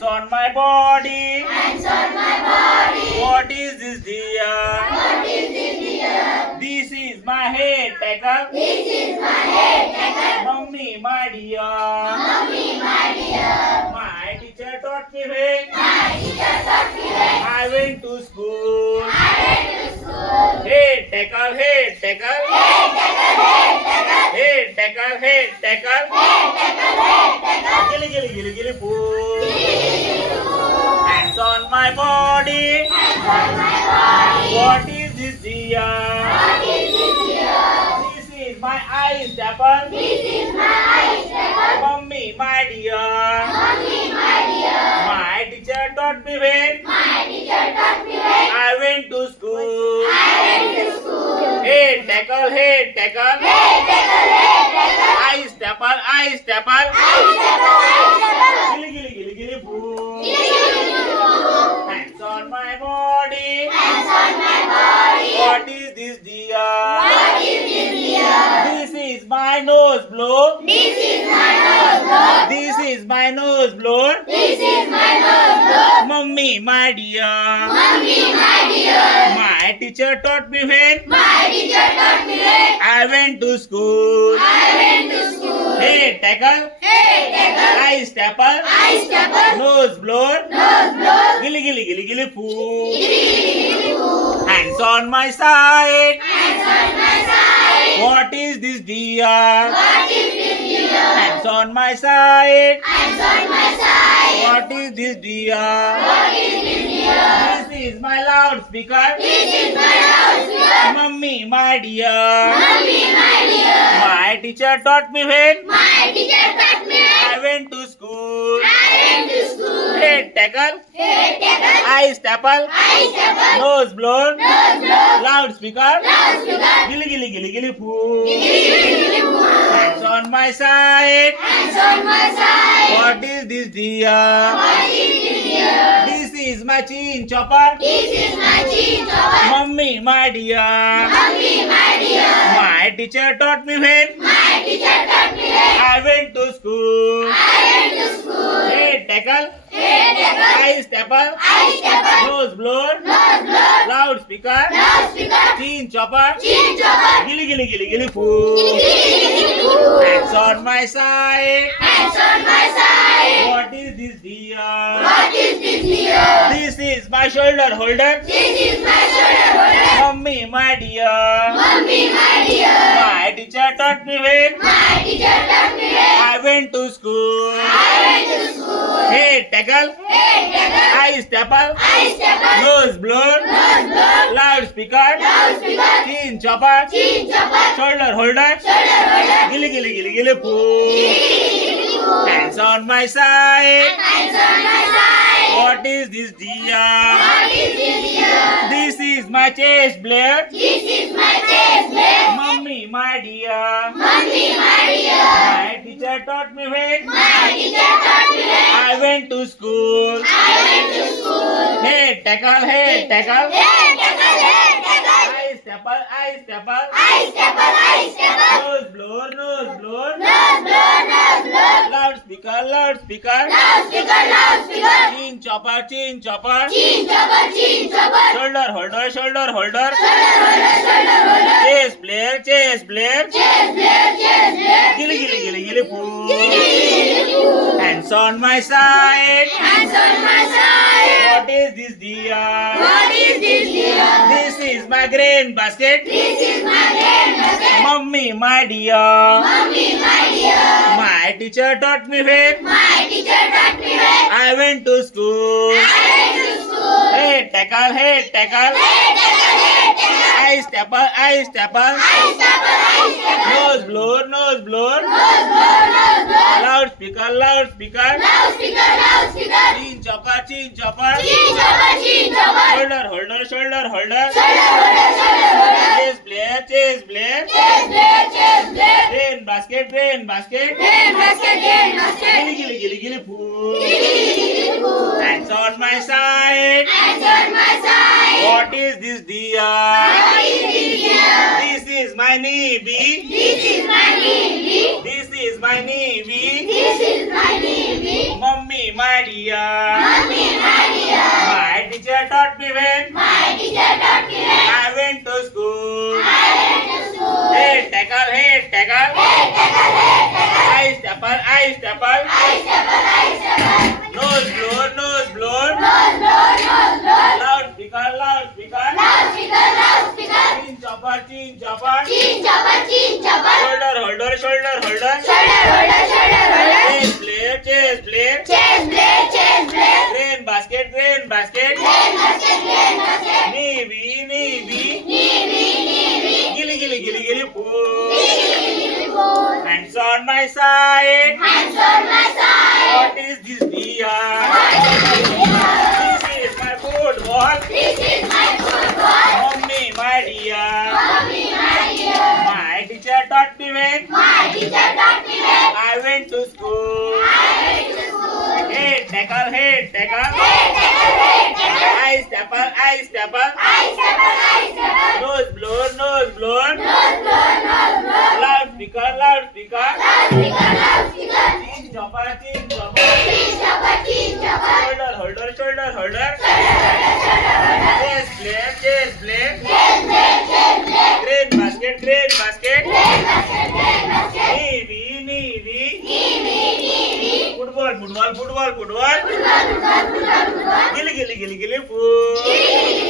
Hands on my body. Hands on my body. What is this, dear? What is this, dear? This is my head, tackle. This is my head, tackle. Mummy, my dear. Mummy, my dear. My teacher taught me when My teacher taught me when I went to school. I went to school. Head, tackle, head, tackle. Head, tackle, head, tackle. Head, tackle, head, tackle. Head, tackle, head, tackle. Gilly, gilly, gilly, gilly, poo. Hands on my body. Hands on my body. What is this, dear? What is this, dear? This is my eyes, apple. This is my eyes, tackle. Mummy, my dear. Mummy, my dear. My teacher taught me when My teacher taught me when I went to school. I went to school. Head, tackle, head, tackle. Head, tackle, head, tackle. Eyes, apple, eyes, apple. Eyes, tackle, eyes, tackle. Gilly, gilly, gilly, gilly, poo. Hands Hands on my body. on my body. What is this, dear? What is this, dear? This is my nose blow. This is my nose blow. This is my nose blower. This is my nose blow. Mummy, my dear. Mummy, my dear. My teacher taught me when My teacher taught me when I went to school. I went to school. Head, tackle. Head, tackle. Eyes, apple. Eyes, tackle. Nose blower. Nose blow. Gilly, gilly, gilly, gilly, poo. Hands Hands on my side. on my side. What is this, dear? What is this, dear? Hands on my side. Hands on my side. What is this, dear? What is this, dear? This is my loudspeaker. This is my loudspeaker. Mummy, my dear. Mummy, my dear. My teacher taught me when My teacher taught me when I went to school. I went to school. Head, tackle. Head, tackle. Eyes, apple. Eyes, tackle. Nose blower. Nose blow. Loudspeaker. Loudspeaker. Gilly, gilly, gilly, gilly, poo. Hands on my side. Hands on my side. What is this, dear? What is this, dear? This is my chin chopper. This is my chin chopper. Mummy, my dear. Mummy, my dear. My teacher taught me when My teacher taught me when I went to school. I went to school. Head, tackle. Head, tackle. Eyes, apple. Eyes, tackle. Nose blower. Nose blow. Loudspeaker. Loudspeaker. Chin chopper. Chin chopper. Gilly, gilly, gilly, gilly, poo. Hands on my side. Hands on my side. What is this, dear? What is this, dear? This is my shoulder holder. This is my shoulder holder. Mummy, my dear. Mummy, my dear. My teacher taught me when My teacher taught me when I went to school. I went to school. Head, tackle. Head, tackle. Eyes, apple. Eyes, tackle. Nose blower. Nose blow. Loudspeaker. Loudspeaker. Chin chopper. Chin chopper. Shoulder holder. Shoulder holder. Gilly, gilly, gilly, gilly, poo. Hands on my side. Hands on my side. What is this, dear? What is this, dear? This is my chest blade. This is my chest blade. Mummy, my dear. Mummy, my dear. My teacher taught me when My teacher taught me when I went to school. I went to school. Head, tackle, head, tackle. Head, tackle, head, tackle. Eyes, apple, eyes, apple. Eyes, tackle, eyes, tackle. Nose blower, nose blower. Nose blow, nose blow. Loudspeaker, loudspeaker. Loudspeaker, loudspeaker. Chin chopper, chin chopper. Chin chopper, chin chopper. Shoulder holder, shoulder holder. Shoulder holder, shoulder holder. Chest blade, chest blade. Chest blade, chest blade. Gilly, gilly, gilly, gilly, poo. Hands on my side. Hands on my side. What is this, dear? What is this, dear? This is my grain basket. This is my grain basket. Mummy, my dear. Mummy, my dear. My teacher taught me when My teacher taught me when I went to school. I went to school. Head, tackle, head, tackle. Head, tackle, head, tackle. Eyes, apple, eyes, apple. Eyes, tackle, eyes, tackle. Nose blower, nose blower. Nose blow, nose blow. Loudspeaker, loudspeaker. Loudspeaker, loudspeaker. Chin chopper, chin chopper. Chin chopper, chin chopper. Shoulder holder, shoulder holder. Shoulder holder, shoulder holder. Chest blade, chest blade. Chest blade, chest blade. Grain basket, grain basket. Grain basket, grain basket. Gilly, gilly, gilly, gilly, poo. Hands on my side. Hands on my side. What is this, dear? What is this, dear? This is my navy. This is my navy. This is my navy. This is my navy. Mummy, my dear. Mummy, my dear. My teacher taught me when My teacher taught me when I went to school. I went to school. Hey, tackle, hey, tackle. Hey, tackle, hey, tackle. I stepper, I stepper. I stepper, I stepper. Nose blown, nose blown. Nose blow, nose blow. Loudspeaker, loudspeaker. Loudspeaker, loudspeaker. Chin chopper, chin chopper. Chin chopper, chin chopper. Shoulder holder, shoulder holder. Shoulder holder, shoulder holder. Chess player, chess player. Chess blade, chess blade. Grain basket, grain basket. Grain basket, grain basket. Navy, navy. Navy, navy. Gilly, gilly, gilly, gilly, poo. Hands Hands on my side. on my side. What is this dear? This is my football. This is my football. Mommy, my dear. Mommy, my dear. My teacher taught me when My teacher taught me when I went to school. I went to school. Hey, tackle, hey, tackle. Hey, tackle, hey, tackle. I stepper, I stepper. I stepper, I stepper. Nose blown, nose blown. Nose blow, nose blow. Loudspeaker, loudspeaker. Loudspeaker, loudspeaker. Chin chopper, chin chopper. Chin chopper, chin chopper. Shoulder holder, shoulder holder. Shoulder holder, shoulder holder. Chess player, chess player. Chess blade, chess blade. Grain basket, grain basket. Grain basket, grain basket. Navy, navy. Navy, navy. Football, football, football, football. Football, football, football, football. Gilly, gilly, gilly, gilly, poo. Gilly, gilly,